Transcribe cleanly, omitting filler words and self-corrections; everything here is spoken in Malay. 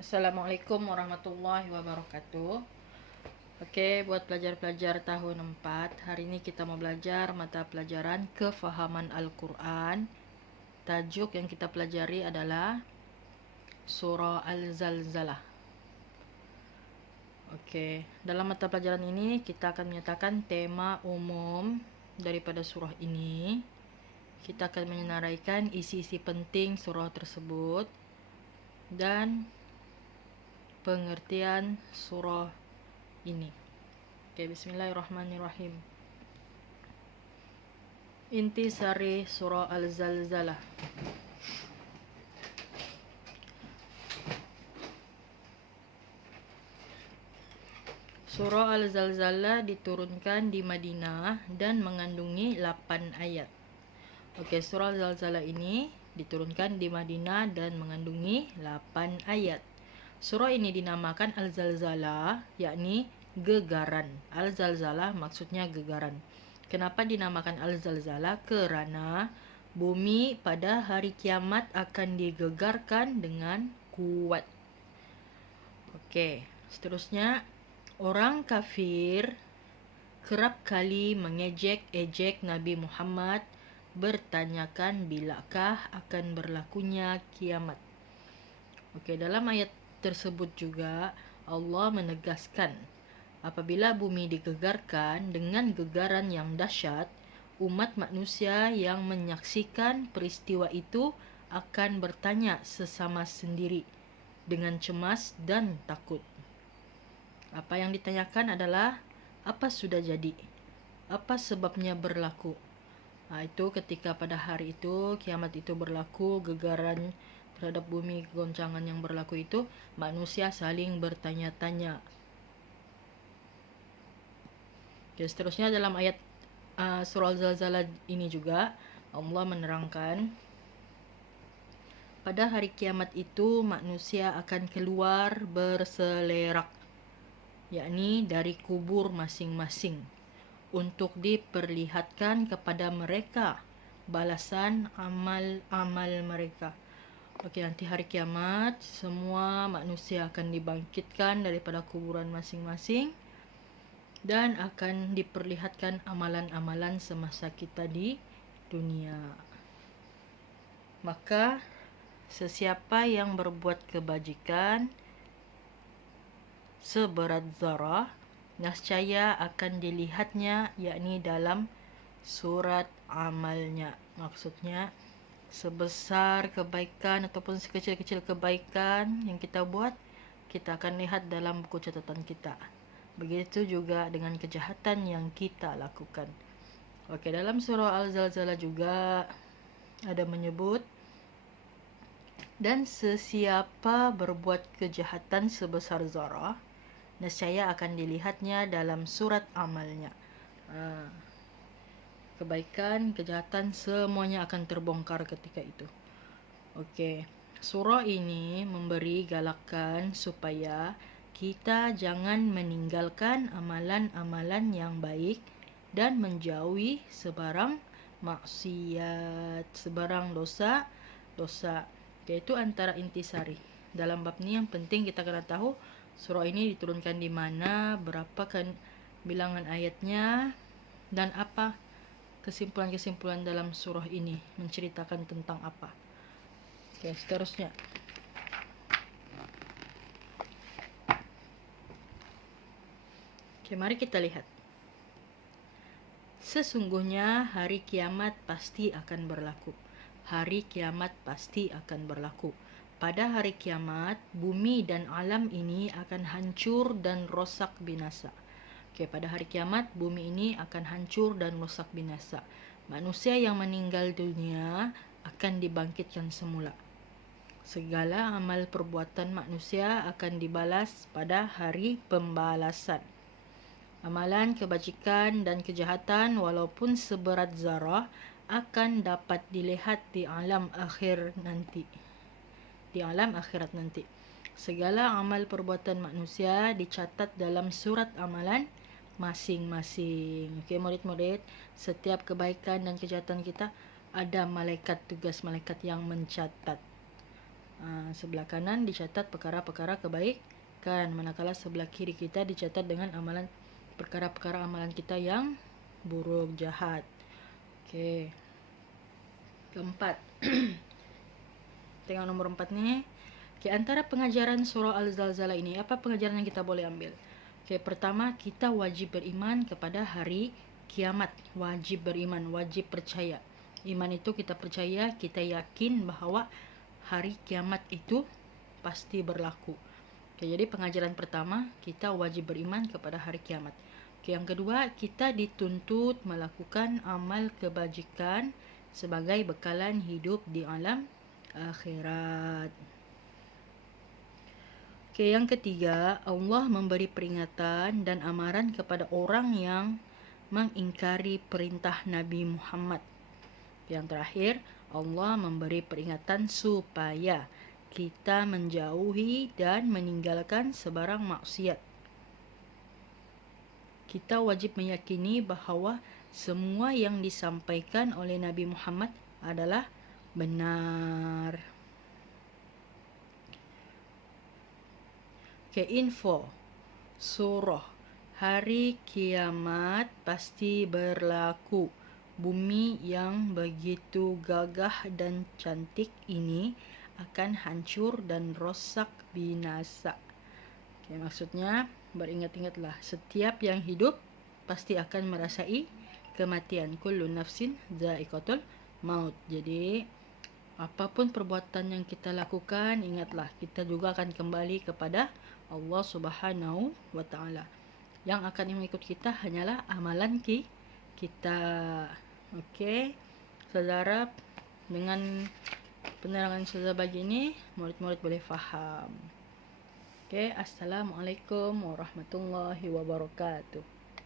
Assalamualaikum warahmatullahi wabarakatuh. Oke, buat pelajar-pelajar tahun 4, hari ini kita mau belajar mata pelajaran kefahaman Al-Quran. Tajuk yang kita pelajari adalah Surah Al-Zalzalah. Oke, dalam mata pelajaran ini kita akan menyatakan tema umum daripada surah ini. Kita akan menyenaraikan isi-isi penting surah tersebut dan pengertian surah ini. Oke, bismillahirrahmanirrahim. Intisari surah Al-Zalzalah. Surah Al-Zalzalah diturunkan di Madinah dan mengandungi 8 ayat. Oke, surah Al-Zalzalah ini diturunkan di Madinah dan mengandungi 8 ayat. Surah ini dinamakan Al-Zalzalah, yakni gegaran. Al-Zalzalah maksudnya gegaran. Kenapa dinamakan Al-Zalzalah? Kerana bumi pada hari kiamat akan digegarkan dengan kuat. Oke, seterusnya, orang kafir kerap kali mengejek-ejek Nabi Muhammad, bertanyakan bilakah akan berlakunya kiamat. Oke, dalam ayat tersebut juga Allah menegaskan, apabila bumi digegarkan dengan gegaran yang dahsyat, umat manusia yang menyaksikan peristiwa itu akan bertanya sesama sendiri dengan cemas dan takut. Apa yang ditanyakan adalah, apa sudah jadi? Apa sebabnya berlaku? Itu ketika pada hari itu kiamat itu berlaku, gegaran terhadap bumi, goncangan yang berlaku itu, manusia saling bertanya-tanya. Oke, seterusnya dalam ayat surah Al-Zalzalah ini juga Allah menerangkan, pada hari kiamat itu manusia akan keluar berselerak, yakni dari kubur masing-masing, untuk diperlihatkan kepada mereka balasan amal-amal mereka. Oke, nanti hari kiamat semua manusia akan dibangkitkan daripada kuburan masing-masing dan akan diperlihatkan amalan-amalan semasa kita di dunia. Maka sesiapa yang berbuat kebajikan seberat zarah, nescaya akan dilihatnya, yakni dalam surat amalnya. Maksudnya, sebesar kebaikan ataupun sekecil-kecil kebaikan yang kita buat, kita akan lihat dalam buku catatan kita. Begitu juga dengan kejahatan yang kita lakukan. Oke, dalam surah Al-Zalzalah juga ada menyebut, dan sesiapa berbuat kejahatan sebesar zarah, nescaya akan dilihatnya dalam surat amalnya. Kebaikan, kejahatan, semuanya akan terbongkar ketika itu. Oke, surah ini memberi galakan supaya kita jangan meninggalkan amalan-amalan yang baik dan menjauhi sebarang maksiat, sebarang dosa. Oke, itu antara intisari. Dalam bab ini yang penting kita kena tahu surah ini diturunkan di mana, berapa kan bilangan ayatnya, dan apa kesimpulan-kesimpulan dalam surah ini, menceritakan tentang apa. Oke, seterusnya. Oke, mari kita lihat. Sesungguhnya hari kiamat pasti akan berlaku. Hari kiamat pasti akan berlaku. Pada hari kiamat, bumi dan alam ini akan hancur dan rosak binasa. Oke, pada hari kiamat, bumi ini akan hancur dan rosak binasa. Manusia yang meninggal dunia akan dibangkitkan semula. Segala amal perbuatan manusia akan dibalas pada hari pembalasan. Amalan kebajikan dan kejahatan walaupun seberat zarah akan dapat dilihat di alam akhir nanti. Di alam akhirat nanti. Segala amal perbuatan manusia dicatat dalam surat amalan masing-masing. Okey, murid-murid, setiap kebaikan dan kejahatan kita ada malaikat, tugas malaikat yang mencatat. Sebelah kanan dicatat perkara-perkara kebaikan, manakala sebelah kiri kita dicatat dengan amalan perkara-perkara amalan kita yang buruk, jahat. Okey. Keempat. Tengok nomor 4 ni. Okey, antara pengajaran surah Al-Zalzalah ini, apa pengajaran yang kita boleh ambil? Okey, pertama, kita wajib beriman kepada hari kiamat. Wajib beriman, wajib percaya. Iman itu kita percaya, kita yakin bahawa hari kiamat itu pasti berlaku. Okey, jadi pengajaran pertama, kita wajib beriman kepada hari kiamat. Okey, yang kedua, kita dituntut melakukan amal kebajikan sebagai bekalan hidup di alam akhirat. Okey, yang ketiga, Allah memberi peringatan dan amaran kepada orang yang mengingkari perintah Nabi Muhammad. Yang terakhir, Allah memberi peringatan supaya kita menjauhi dan meninggalkan sebarang maksiat. Kita wajib meyakini bahawa semua yang disampaikan oleh Nabi Muhammad adalah benar. Okay, info surah hari kiamat pasti berlaku. Bumi yang begitu gagah dan cantik ini akan hancur dan rosak binasa. Okay, maksudnya beringat-ingatlah, setiap yang hidup pasti akan merasai kematian. Kullu nafsin dha'iqatul maut. Jadi apapun perbuatan yang kita lakukan, ingatlah kita juga akan kembali kepada Allah Subhanahu wa taala. Yang akan mengikut kita hanyalah amalan kita. Okey. Saudara, dengan penerangan saudara bagi ini, murid-murid boleh faham. Okey, assalamualaikum warahmatullahi wabarakatuh.